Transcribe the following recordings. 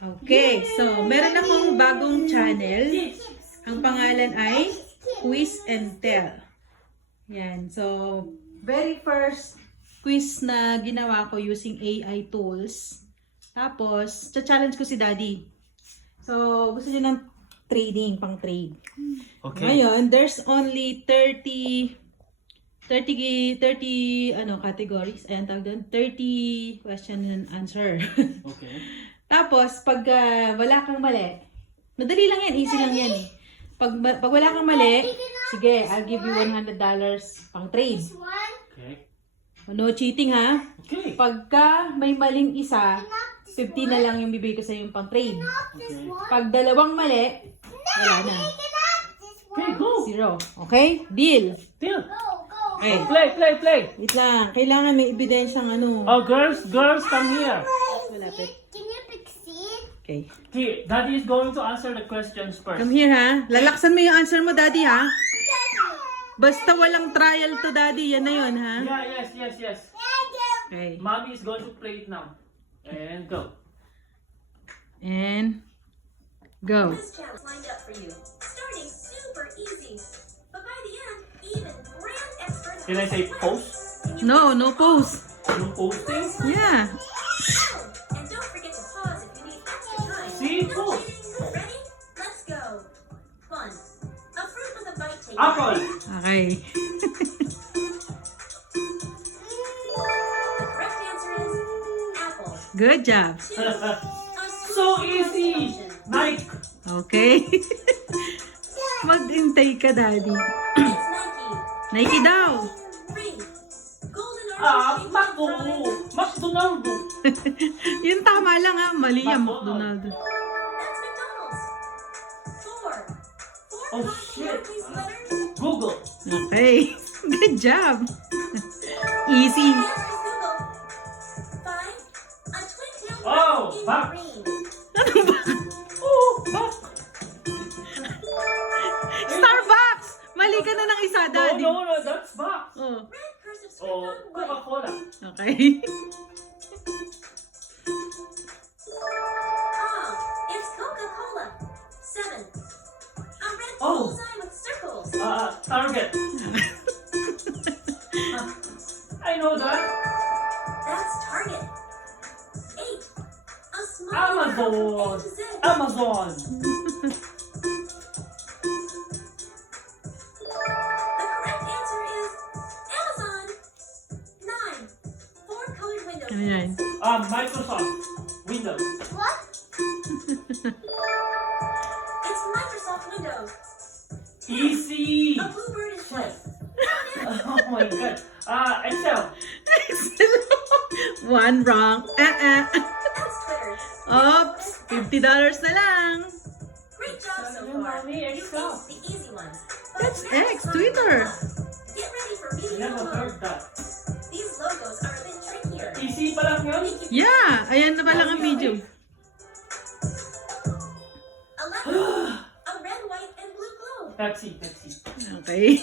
Okay, so meron akong bagong channel. Ang pangalan ay Quiz and Tell. Yan. So, very first quiz na ginawa ko using AI tools. Tapos, challenge ko si Daddy. So, gusto niyo ng trading, pang trade. Okay. Ngayon, there's only 30 categories. Ayan, tawag doon. 30 question and answer. Okay. Tapos, pag wala kang mali, madali lang yan, easy lang yan eh. Pag wala kang mali, sige, I'll give you $100 pang trade. Okay. No cheating ha. Okay. Pagka may maling isa, 50 na lang yung bibigay ko sa yung pang trade. Okay. Pag dalawang mali, wala na. Okay, go. 0. Okay? Deal. Deal. Okay. Play. Wait lang. Kailangan may ebidensyang ano. Oh, girls, come here. Malapit. Can you pick seed? Okay. Okay, Daddy is going to answer the questions first. Come here ha. Lalaksan mo yung answer mo, Daddy ha. Basta walang trial to, Daddy. Yan na yun ha. Yeah, yes. Okay. Mommy is going to play it now. And go. And go. This challenge lined up for you. Starting super easy, but by the end, even brand experts. Can I say post? No pose. Yung posting? Yeah. And don't forget to pause if you need extra time. See? No Post. cheating. Ready? Let's go. 1. A fruit with a bite taste. Apple. Okay. The correct answer is apple. Good job. 2. A So easy. Nike. Okay. Maghintay ka, Daddy. It's Nike. Nike daw. 3. Golden orange. McDonald. Yun tama lang ha. Mali yan, McDonald. McDonald. That's McDonald's. 4. 4 Oh, capital shit. lowercase letters. Google. Okay. Good job. Easy. The answer is Google. 5. A twin-tailed Oh, rabbit in back. green. Oh, back. Starbucks! Mali ka na ng isa, Daddy. No, that's back. Oh. Red cursive script Oh, on white. Coca-Cola. Okay. It's Coca-Cola. 7. A red Oh. bullseye with circles. Target. I know that. That's Target. 8. A small Amazon. A to Z. Amazon. The correct answer is Amazon. 9. 4 colored windows. Ano yan? Microsoft. Windows. What? It's Microsoft Windows. Easy. A bluebird is white. Oh my god. Excel. One wrong. That's Twitter. Oops. $50 na lang. Great job so Sabi mo, far. Mommy, You Excel. aced the easy ones. But That's now X, it's time Twitter. for fun. Get ready for reading Never along. heard that. These logos are a bit trickier. Easy pa lang yun. Make you Yeah. Ayan na pala ang video. 11. A red, white, and blue globe. Pepsi. Okay.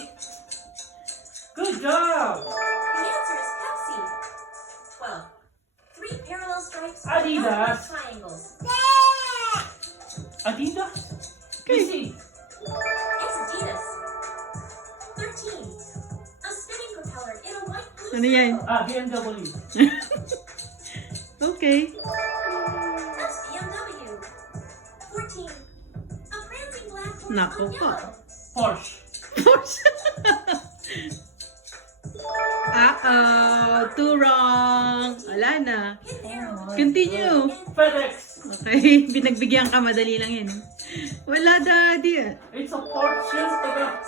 Good job. The answer is Pepsi. 12. 3 parallel stripes with Adidas. outward triangles. Adidas. Easy. It's Adidas. 13. A spinning propeller in a white blue Ano yan? circle. BMW. Okay. That's BMW. 14. A prancing black horse Nako on po. yellow. Porsche. Two wrong. Wala na. Hidden arrow. Continue. FedEx. Okay. Binagbigyan ka. Madali lang yan. Wala, Daddy. It's a Porsche. Taga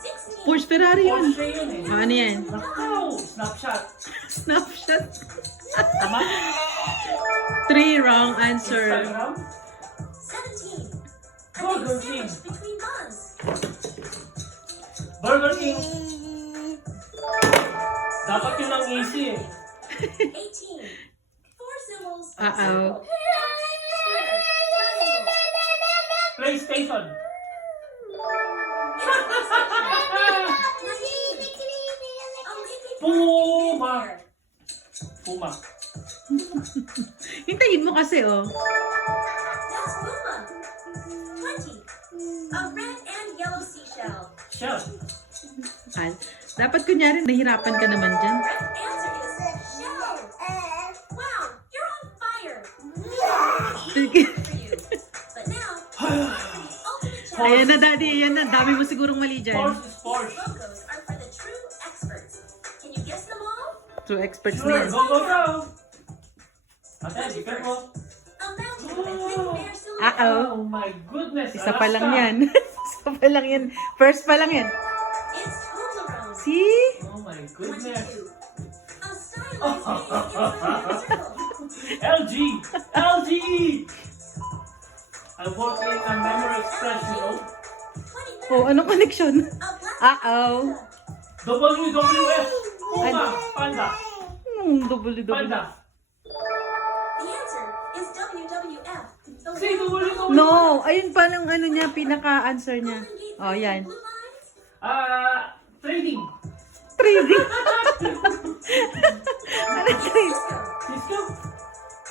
16. Porsche Ferrari yun. Porsche yun eh. Ano yan? Nakaw. Snapshot. Snapshot. Tama? 3 wrong answer. Instagram. 17. A Burger big King. sandwich between buns. Burger King. Dapat yun ang easy eh. 18. 4 symbols. Uh-oh. Square. Triangle. PlayStation. Puma. Puma. Hintayin mo kasi, oh. Shell. Dapat kunyari, nahirapan ka naman dyan. Correct answer is shell. Wow, you're on fire. Sige. For you. But now, for the ultimate challenge. Ayan na, Daddy. Ayan na. Dami mo sigurong mali dyan. Force is These force. logos are for the true experts. Can you guess them all? True experts na Sure, yan. go, go, go. Ate, be careful. A mountain with hidden bear silhouette. Uh-oh. Oh my goodness. Isa pa lang Alaska. yan. Isa pa lang yan. First pa lang yan. It's Toblerone. See? Oh my goodness. 22. A stylized face inside a circle. LG! LG! I'm working on memory expression. 23. Oh, anong connection? A black Uh-oh. WWF! Puma! Panda! Double. Panda! The answer is WWF. The See, WWF! No, ayun pa lang ano niya, pinaka-answer niya. Oh, yan. Blue lines. Trading! Trading. Ano trade? Cisco!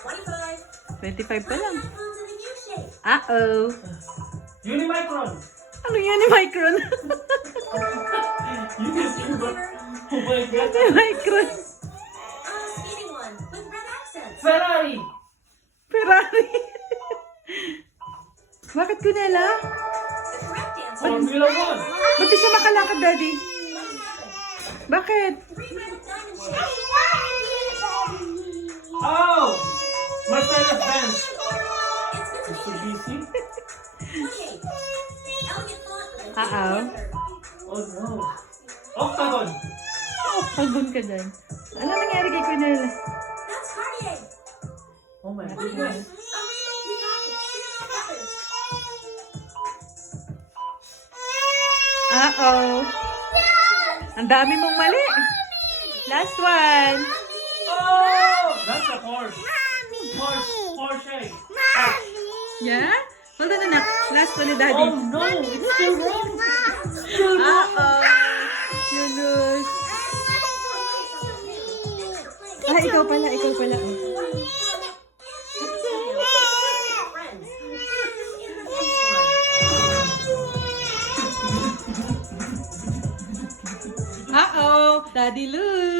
25. 25 pa lang. Headphones in a U shape. Uh-oh. Unimicron! Ano yan ni Micron? Unisilver! Oh my God! Micron. A skating one with red accents. Ferrari! Ferrari. Bakit kunela? The correct answer is Formula 1! Ba't di siya makalakad, Daddy? 27. Bakit? 3 red diamond shapes. Oh! Mercedes-Benz! It's Mitsubishi. Mitsubishi? 28. Elegant font with a Uh-oh. panther. Oh no! Octagon! Pagod ka dyan. Ano nangyari kay Kunela? That's Cartier. Oh my 29. goodness! A rainbow peacock with shimmer feathers. Uh-oh. Ang dami mong mali. Last one. Oh! That's a Porsche! Porsche! Yeah? Hold on, anak. Last one ni Oh Daddy. no! It's still wrong! Uh-oh. You lose. Ah, ikaw pala. Ikaw pala. Uh-oh. Daddy lose.